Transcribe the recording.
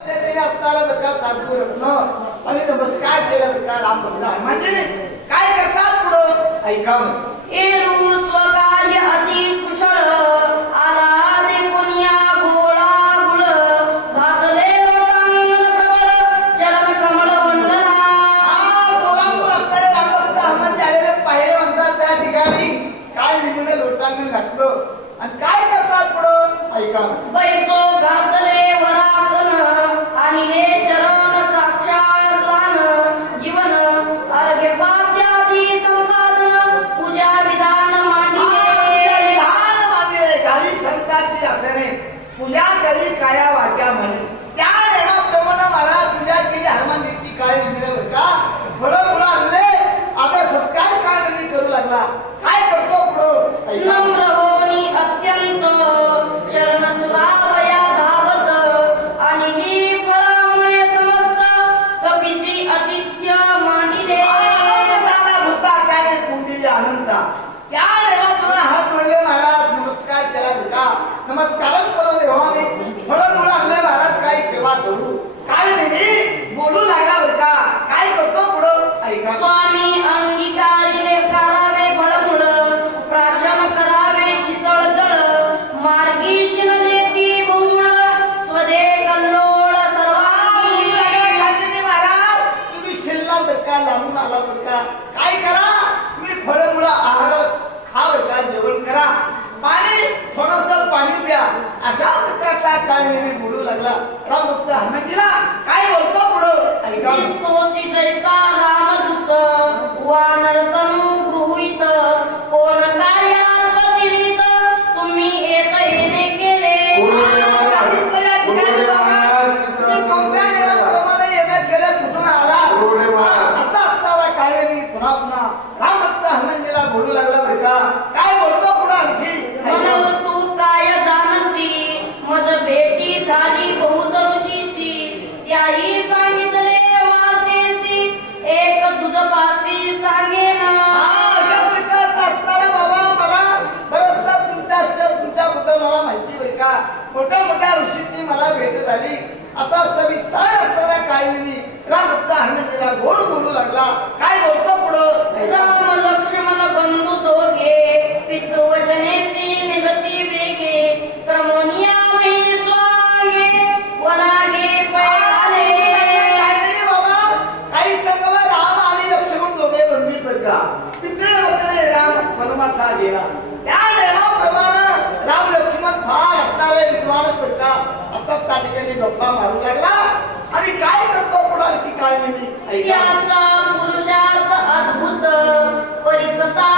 त्याने असणारा बघा साधू रत्न. आणि नमस्कार केला बघा राम भक्त म्हणजे काय करतात पुढं? ऐका एरू स्वकार्य अति कुशळ आला देखुनिया गोळा गुळ घातले रोटांगण प्रबळ चरण कमळ वंदना. कोल्हापूर असणारे रामभक्त हनुमान आलेले पाहिले म्हणतात त्या ठिकाणी. काय लोटांगण घातलं. आणि काय करतात पुढं? ऐका बैसो घातले तुका नमस्कार करू देवा मी फळं फुलं आणले महाराज काही सेवा करू. काय नेहमी बोलू लागला बरं का काय करतो पुढं? ऐका. स्वामी अंगीकारिले करावे फळमुळ प्राशन करावे शीतळ जळ मार्गी ती स्वदे कल्लोळ सर्वांगी गांधीजी महाराज. तुम्ही शिल्ला बरका लांबून आला बरका काय करा? तुम्ही फळमुळं आहार खा अशा प्रकारचा काय नेहमी बोलू लागला. राम भक्त हनुमानजीला काय बोलतो पुढं? ऐका. जैसा रामदूत गृहीत कोण तुम्ही येत येणे केले? कुठून आला? असं असताना मी पुन्हा पुन्हा. त्याही सांगितले वार्तेसी एक तुझ पाशी सांगे ना. अशा प्रकारचं असणारं बाबा मला बरंचदा तुमच्या असल्या तुमच्याबद्दल मला माहिती होय का? मोठ्या मोठ्या ऋषीची मला भेट झाली. असा सविस्तार असणाऱ्या काळजीने राम भक्त गेला पितृ वचने राम वनवासा गेला त्या नियमाप्रमाणे राम लक्ष्मण फार असणारे विद्वान करता असं त्या ठिकाणी गप्पा मारू लागला आणि काय करतो कुणाची काळजी मी त्याचा पुरुषार्थ अद्भुत परिसता